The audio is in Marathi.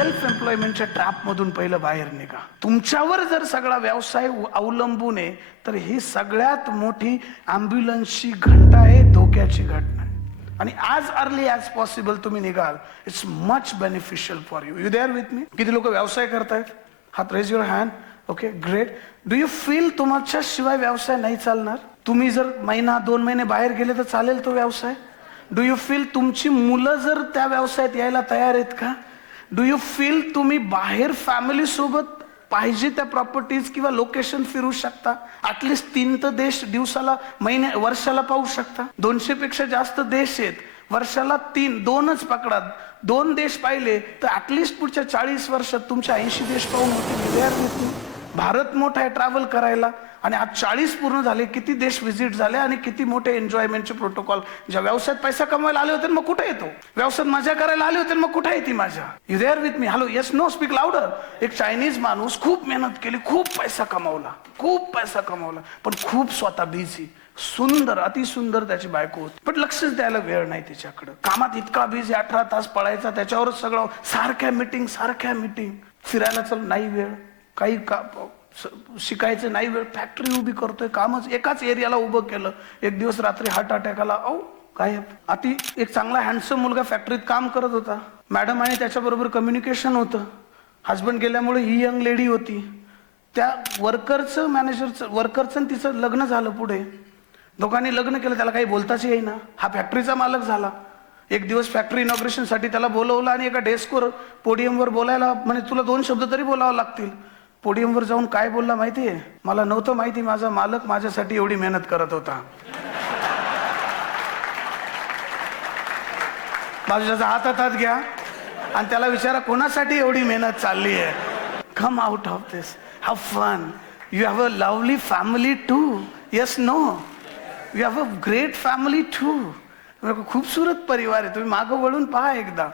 सेल्फ एम्प्लॉयमेंटच्या ट्रॅपमधून पहिलं बाहेर निघा. तुमच्यावर जर सगळा व्यवसाय अवलंबून आहे तर ही सगळ्यात मोठी ॲम्ब्युलन्सची घंटा आहे, धोक्याची घटना. आणि आज अर्ली ॲज पॉसिबल तुम्ही निघाल, it's much beneficial for you. You there with me? किती लोक व्यवसाय करतायत? हात raise your hand. Okay, great. Do you feel तुमच्या शिवाय व्यवसाय नाही चालणार? तुम्ही जर महिना 2 महिने बाहेर गेले तर चालेल तो व्यवसाय? डू यू फील तुमची मुलं जर त्या व्यवसायात यायला तयार आहेत का? डू यू फील तुम्ही बाहेर फॅमिली सोबत पाहिजे त्या प्रॉपर्टीज किंवा लोकेशन फिरू शकता? ॲटलिस्ट 3 तर देश दिवसाला वर्षाला पाहू शकता. 200 पेक्षा जास्त देश आहेत, वर्षाला 2च पकडा. 2 देश पाहिले तर ॲटलिस्ट पुढच्या 40 वर्षात तुमच्या 80 देश पाहून होते. भारत मोठा आहे ट्रॅव्हल करायला, आणि आज 40 पूर्ण झाले. किती देश व्हिजिट झाले आणि किती मोठे एन्जॉयमेंटचे प्रोटोकॉल. ज्या व्यवसायात पैसा कमवायला आले होते मग कुठे येतो? व्यवसायात मजा करायला आले होते मग कुठे येते माझ्या? You there with me? Hello, yes, no, speak louder. एक चायनीज माणूस खूप मेहनत केली, खूप पैसा कमावला, पण खूप स्वतः बिझी, सुंदर, अतिसुंदर त्याची बायको होती, पण लक्षच द्यायला वेळ नाही तिच्याकडे. कामात इतका बिझी, 18 तास पळायचा त्याच्यावरच सगळं, सारख्या मीटिंग. फिरायला चल नाही वेळ, काही शिकायचं नाही वेळ. फॅक्टरी उभी करतोय, कामच एकाच एरियाला उभं केलं. एक दिवस रात्री हार्ट अटॅक आला, गायब. अति एक चांगला हँडसम मुलगा फॅक्टरीत काम करत होता. मॅडम आणि त्याच्याबरोबर कम्युनिकेशन होतं. हस्बंड गेल्यामुळे ही यंग लेडी होती. त्या वर्करचं तिचं लग्न झालं. पुढे दोघांनी लग्न केलं, त्याला काही बोलताच येईना. हा फॅक्टरीचा मालक झाला. एक दिवस फॅक्टरी इनॉग्रेशनसाठी त्याला बोलवलं आणि एका डेस्कवर पोडियमवर बोलायला म्हणे, तुला 2 शब्द तरी बोलावं लागतील. पोडियमवर जाऊन काय बोलला माहितीये? मला नव्हतं माहिती माझा मालक माझ्यासाठी एवढी मेहनत करत होता. बाजूच्या हातात घ्या आणि त्याला विचारा, कोणासाठी एवढी मेहनत चालली आहे? Come out of this, have fun. You have a lovely family too. Yes, no? You have a great family too. खूपसूरत परिवार आहे. तुम्ही मागं वळून पहा एकदा.